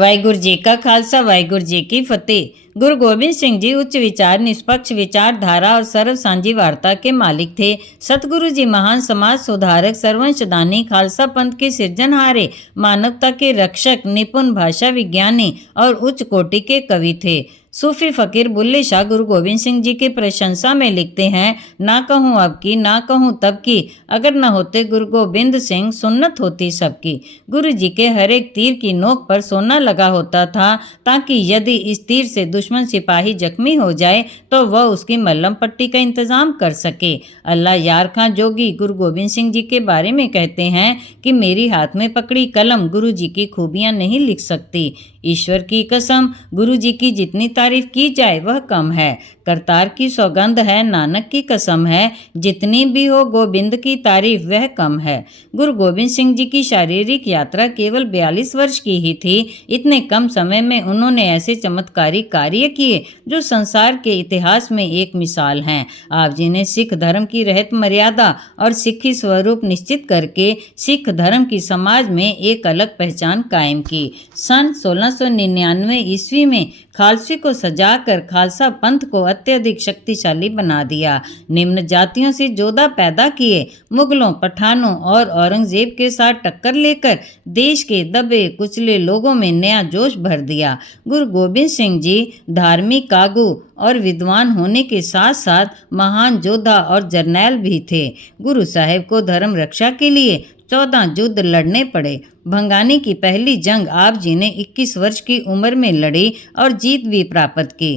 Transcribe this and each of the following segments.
ਵਾਹਿਗੁਰੂ ਜੀ ਕਾ ਖਾਲਸਾ ਵਾਹਿਗੁਰੂ जी की फतेह। गुरु गोबिंद सिंह जी उच्च विचार, निष्पक्ष विचारधारा और सर्व सांझी वार्ता के मालिक थे। सतगुरु जी महान समाज सुधारक, सर्वंश दानी, खालसा पंथ के सृजनहारे, मानवता के रक्षक, निपुण भाषा विज्ञानी और उच्च कोटि के कवि थे। सूफी फकीर बुल्ले शाह गुरु गोबिंद सिंह जी की प्रशंसा में लिखते हैं, ना कहूँ अब की, ना कहूँ तब की, अगर न होते गुरु गोबिंद सिंह सुन्नत होती सबकी। गुरु जी के हर एक तीर की नोक पर सोना लगा होता था, ताकि यदि इस तीर से दुश्मन सिपाही जख्मी हो जाए तो वह उसकी मल्लम पट्टी का इंतजाम कर सके। अल्लाह यार खां जोगी गुरु गोबिंद सिंह जी के बारे में कहते हैं कि मेरी हाथ में पकड़ी कलम गुरु जी की खूबियां नहीं लिख सकती। ईश्वर की कसम, गुरु जी की जितनी तारीफ की जाए वह कम है। करतार की सौगंध है, नानक की कसम है, जितनी भी हो गोबिंद की तारीफ वह कम है। गुरु गोबिंद सिंह जी की शारीरिक यात्रा केवल 42 वर्ष की ही थी। इतने कम समय में उन्होंने ऐसे चमत्कारी कार्य किए जो संसार के इतिहास में एक मिसाल हैं। आप जी ने सिख धर्म की रहत मर्यादा और सिखी स्वरूप निश्चित करके सिख धर्म की समाज में एक अलग पहचान कायम की। सन 1699 ईस्वी में खालसी को सजाकर खालसा पंथ को अत्यधिक शक्तिशाली बना दिया। निम्न जातियों से जोधा पैदा किए। मुगलों, पठानों और औरंगजेब के साथ टक्कर लेकर देश के दबे कुचले लोगों में नया जोश भर दिया। गुरु गोबिंद सिंह जी धार्मिक, कागू और विद्वान होने के साथ साथ महान योद्धा और जर्नैल भी थे। गुरु साहेब को धर्म रक्षा के लिए 14 युद्ध लड़ने पड़े। भंगानी की पहली जंग आप जी ने 21 वर्ष की उम्र में लड़ी और जीत भी प्राप्त की।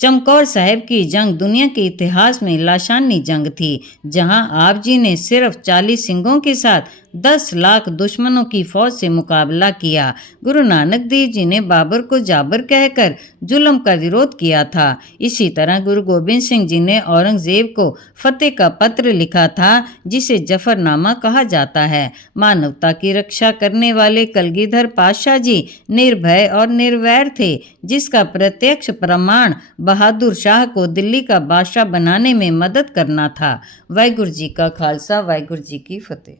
चमकौर साहब की जंग दुनिया के इतिहास में लाशानी जंग थी, जहां आप जी ने सिर्फ 40 सिंहों के साथ 10 लाख दुश्मनों की फौज से मुकाबला किया। गुरु नानक देव जी ने बाबर को जाबर कहकर जुल्म का विरोध किया था। इसी तरह गुरु गोबिंद सिंह जी ने औरंगजेब को फतेह का पत्र लिखा था, जिसे जफरनामा कहा जाता है। मानवता की रक्षा करने वाले कलगीधर पातशाह जी निर्भय और निर्वैर थे, जिसका प्रत्यक्ष प्रमाण बहादुर शाह को दिल्ली का बादशाह बनाने में मदद करना था। वाहिगुरु जी का खालसा, वाहिगुरु जी की फतेह।